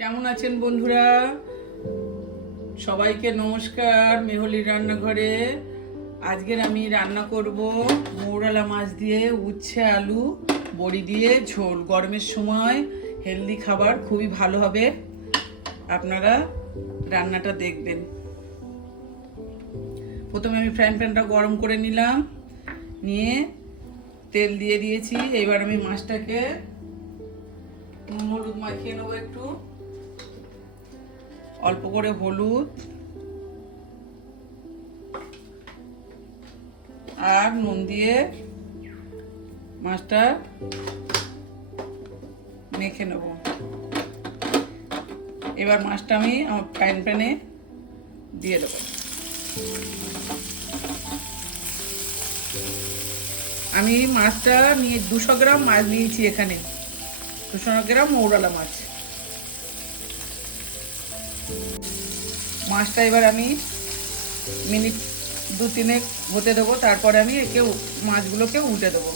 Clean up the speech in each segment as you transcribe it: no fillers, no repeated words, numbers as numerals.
কেমন আছেন বন্ধুরা? সবাইকে নমস্কার। মেহলির রান্নাঘরে আজকের আমি রান্না করব মৌরালা মাছ দিয়ে উচ্ছে আলু বড়ি দিয়ে ঝোল। গরমের সময় হেলদি খাবার, খুবই ভালো হবে। আপনারা রান্নাটা দেখবেন। প্রথমে আমি ফ্রাইং প্যানটা গরম করে নিলাম, নিয়ে তেল দিয়ে দিয়েছি। এবার আমি মাছটাকে নুন হলুদ মাখিয়ে নেবো, একটু অল্প করে হলুদ আর নুন দিয়ে মাছটা মেখে নেব। এবার মাছটা আমি আমার ফ্রাইং প্যানে দিয়ে দেবো। আমি মাছটা নিয়ে 200 গ্রাম মাছ নিয়েছি, এখানে 200 গ্রাম মৌরালা মাছ। মাছটা এবার আমি মিনিট 2-3 হতে দেবো, তারপরে আমি মাছগুলোকে উল্টে দেবো।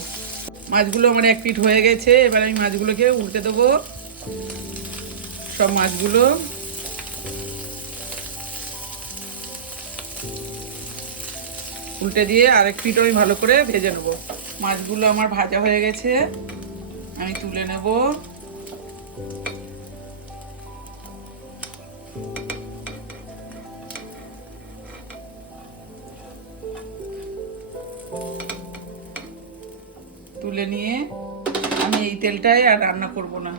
মাছগুলো আমার 1 পিঠ হয়ে গেছে। এবার আমি মাছগুলোকে উল্টে দেবো। সব মাছগুলো উল্টে দিয়ে আরেক পিঠ আমি ভালো করে ভেজে নেবো। মাছগুলো আমার ভাজা হয়ে গেছে, আমি তুলে নেব। তুলে নিয়ে আমি এই তেলটাই আর রান্না করব না।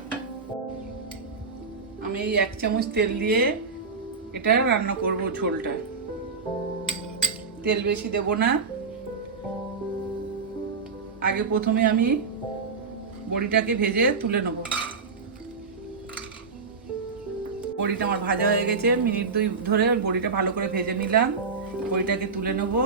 আমি এই 1 চামচ তেল দিয়ে এটা রান্না করব ঝোলটা। তেল বেশি দেব না। আগে প্রথমে আমি বড়িটাকে ভেজে তুলে নেব। বড়িটা আমার ভাজা হয়ে গেছে, মিনিট 2 ধরে বড়িটা ভালো করে ভেজে নিলাম। বড়িটাকে তুলে নেব।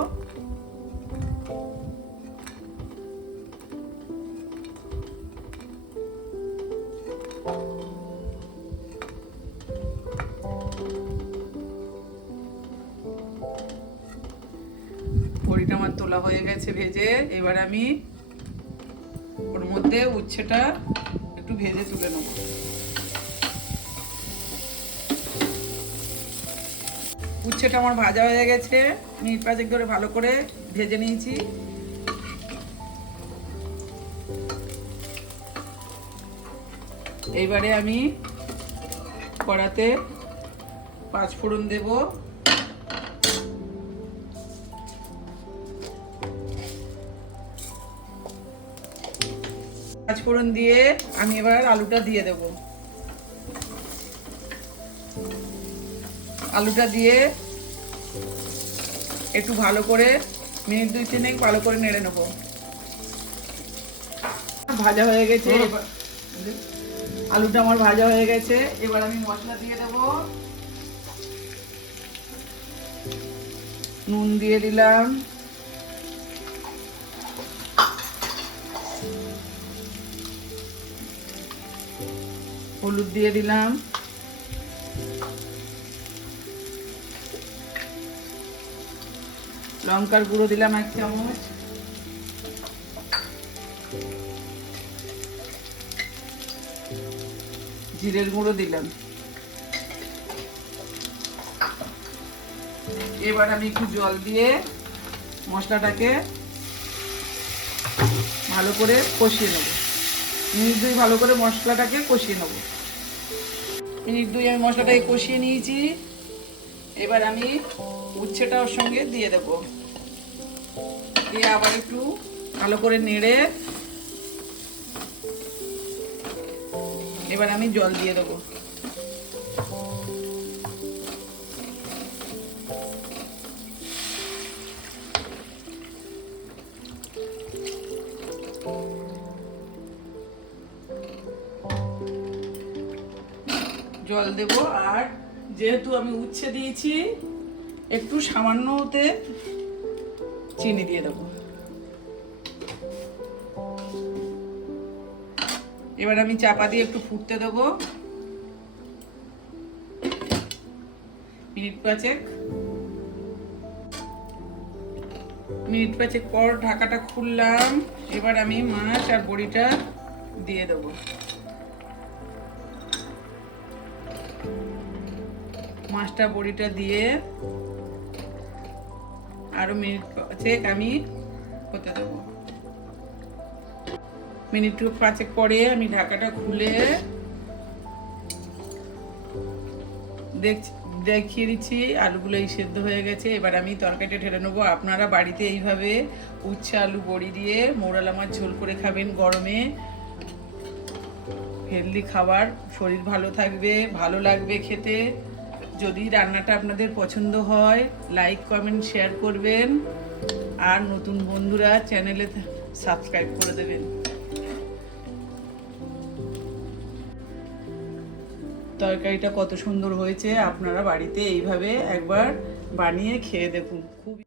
বড়িটা আমার তোলা হয়ে গেছে ভেজে। এবার আমি ওর মধ্যে উচ্ছেটা একটু ভেজে তুলে নেব। উচ্ছেটা আমার ভাজা হয়ে গেছে, মিনিট 5 ধরে ভালো করে ভেজে নিয়েছি। এইবারে আমি কড়াতে 5 ফোড়ন দেব। ফোড়ন দিয়ে আমি এবার আলুটা দিয়ে দেব। আলুটা দিয়ে একটু ভালো করে মিনিট 2-3 ভালো করে নেড়ে নেব। ভাজা হয়ে গেছে, আলুটা আমার ভাজা হয়ে গেছে। এবার আমি মশলা দিয়ে দেব। নুন দিয়ে দিলাম, হলুদ দিয়ে দিলাম, লঙ্কার গুঁড়ো দিলাম 1 চামচ, জিরের গুঁড়ো দিলাম। এবার আমি একটু জল দিয়ে মশলাটাকে ভালো করে কষিয়ে নেব। মিনিট 2 ভালো করে মশলাটাকে কষিয়ে নেব। মিনিট 2 আমি মশলাটাকে কষিয়ে নিয়েছি। এবার আমি উচ্ছেটা ওর সঙ্গে দিয়ে দেব। দিয়ে আবার একটু ভালো করে নেড়ে এবার আমি জল দিয়ে দেবো। জল দেব, আর যেহেতু আমি উচ্ছে দিয়েছি একটু সামান্যতে চিনি দিয়ে দেবো। এবার আমি চাপা দিয়ে একটু ফুটতে দেবো মিনিট 5। মিনিট 5 পর ঢাকাটা খুললাম। এবার আমি মাছ আর বড়িটা দিয়ে দেবো। মাছটা বড়িটা দিয়ে আরো মিনিট 5 আমি হতে দেবো। মিনিট 5 পরে আমি ঢাকাটা খুলে দেখিয়ে দিচ্ছি আলুগুলো সেদ্ধ হয়ে গেছে। এবার আমি তরকারিটা ঢেলে নেবো। আপনারা বাড়িতে এইভাবে উচ্ছে আলু বড়ি দিয়ে মৌরালা মাছ ঝোল করে খাবেন গরমে। হেলদি খাবার, শরীর ভালো থাকবে, ভালো লাগবে খেতে। যদি রান্নাটা আপনাদের পছন্দ হয় লাইক কমেন্ট শেয়ার করবেন, আর নতুন বন্ধুরা চ্যানেলে সাবস্ক্রাইব করে দেবেন। তরকারিটা কত সুন্দর হয়েছে, আপনারা বাড়িতে এইভাবে একবার বানিয়ে খেয়ে দেখুন। খুব